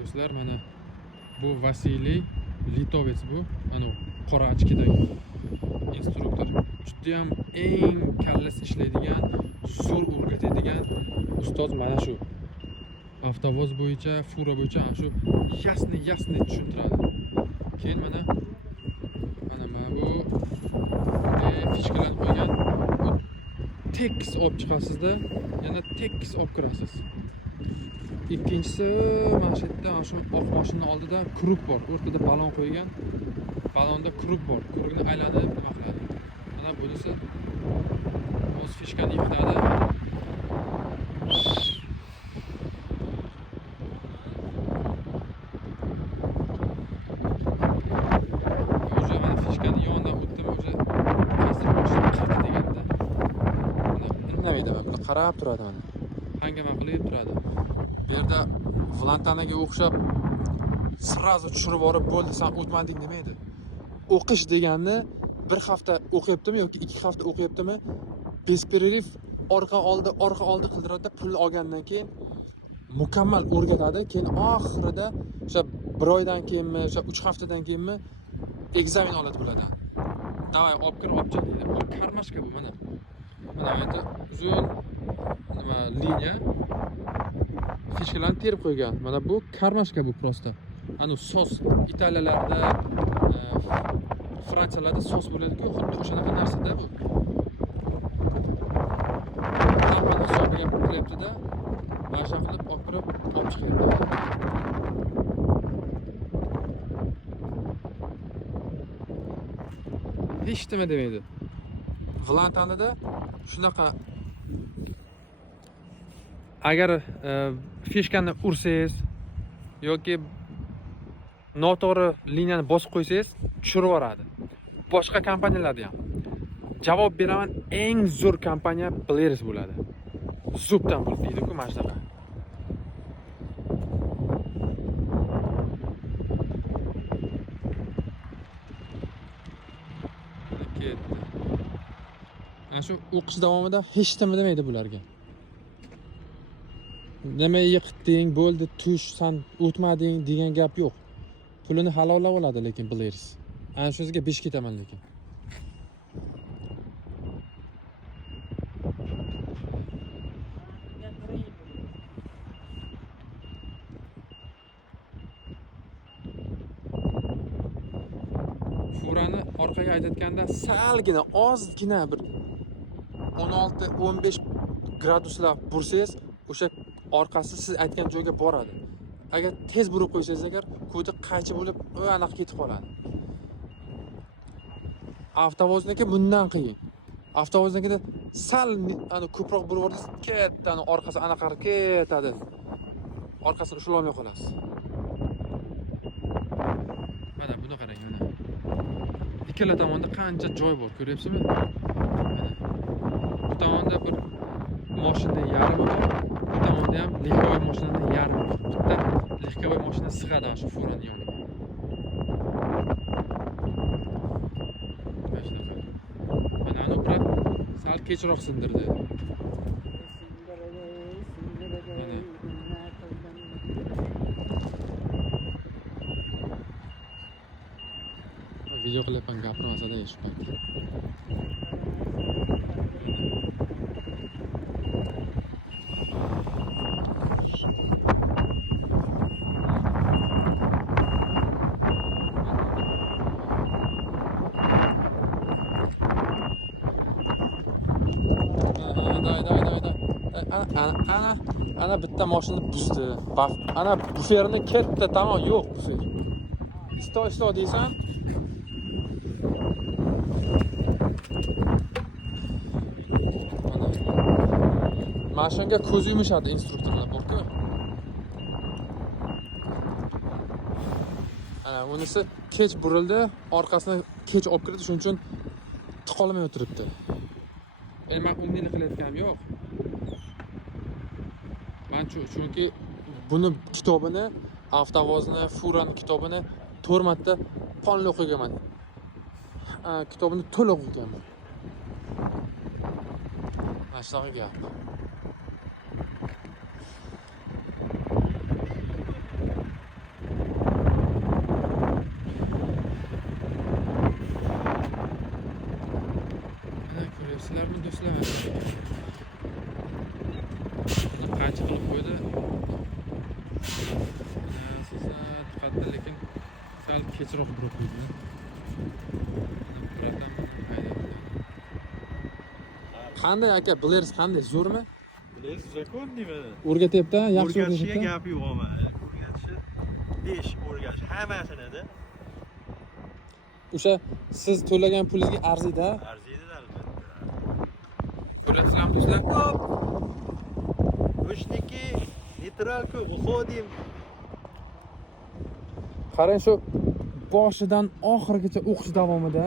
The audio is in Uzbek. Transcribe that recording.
Ko'rsizlar, mana bu Vasiliy Litovets bu. Ana qora ochkidagi instruktor. Juda ham eng kallasi ishlaydigan, zo'r o'rgatadigan ustoz mana shu. Avtovoz bo'yicha, fura bo'yicha ana shu yasni tushuntiradi. Keyin mana bu fishkalarni qo'ygan tekis olib chiqasizda, yana tekis olib kirasiz. Ikkinchisi mana shu yerda ana shu oq mashina oldida kruk bor. O'rtada balon qo'ygan. Balonda kruk bor. Krukni aylanib nima qiladi. Mana bunisi o'z fishkani yiqitadi. O'sha mana fishkani yonidan o'tdim, o'sha qaysi mashina qirq deganda. Mana indamaydi, mana qarab turadi mana. Hangama qilib turadi. Bu yerda Vlantanaga o'xshab srazu tushirib borib bo'ldi, sen o'tmading demaydi. O'qish deganni bir hafta o'qiyaptimi yoki 2 hafta o'qiyaptimi, bespererif orqa oldi qildiradi, pul olgandan keyin mukammal o'rgatadi. Keyin oxirida o'sha 1 oydan keyinmi, o'sha 3 haftadan keyinmi ekzamen oladi bulardan. Davay, olib kir, olib chiq deydi. Bu karmashka bu mana. Mana bu yerda uzun nima liniya fishkalarni terib qo'ygan. Mana bu karmashka bu prosta. Ana sos Italiyalarda, Fransiyalarda sos bo'ladi-ku, xuddi o'shanaqa narsa-da bu. Hammani hisobiga qilyapti-da, mana shu qilib olib kirib, olib chiqyapti. Hech nima demaydi. Vlatanada shunaqa agar fishkani ursangiz yoki noto'g'ri liniyani bosib qo'ysangiz, tushirib yuboradi. Boshqa kompaniyalarda ham. Javob beraman, eng zo'r kompaniya Polaris bo'ladi. Zubdan pul deydi-ku mana shunaqa. Ketdi. Ana shu o'qish davomida hech nima demaydi bularga. Nima yiqitding, bo'ldi, tush, sen o'tmading degan gap yo'q. Pulini halollab oladi lekin Polaris. Ana shunga besh ketaman lekin. Furani orqaga haydayotganda salgina, ozgina bir 16-15 graduslar bursangiz, o'sha orqasi siz aytgan joyga boradi. Agar tez burib qo'ysangiz, agar ko'di qaychi bo'lib, aniq ketib qoladi. Avtovozniki bundan qiyin. Avtovoznikida sal ana ko'proq burib o'rsangiz, ketadi, orqasi anaqa ketadi. Orqasini ushlay olmay qolasiz. Mana buni qarang, mana. Ikkala tomonda qancha joy bor, ko'ryapsizmi? Bu tomonda bir mashina yarmi bor, bu tomonda ham lehkovoy mashinaning yarmi bor. Bitta lehkovoy mashina sig'adi shu furani yoniga. Mana uni brat sal kechroq sindirdi. Video qilyapman, gapirmasa-da shu paytda. Ana bitta mashina buzdi. Ana buferni ketdi, tamom, yo'q bufer. Isto deysan. Mashinaga ko'z yumishadi instruktorlar borku. Ana unisi kech burildi, orqasini kech olib kirdi, shuning uchun tiqolmay o'tiribdi. Men umidni qilayotganim yo'q. Men chunki buni kitobini, avtovozni, furani kitobini 4 marta qonli o'qiganman. Kitobini to'liq o'qiganman. Mana shunaqa gap. joyda diqqatli, lekin sal kechroq burib qo'ydi. Qanday aka, bilers qanday, zo'rmi? Bilesiz, zakonniy mana. O'rgatyapti, yaxshi O'rgatishiga o'rgatyapti. gap yo'q ama. O'rgatishi, besh o'rgatish hammasini-da O'sha siz to'lagan pulingizga arziydi. arziydi albatta. Ko'ryapsizlar do'stlar? O'shniki neytralku, uxodim. Qarang, shu boshidan oxirigacha o'qish davomida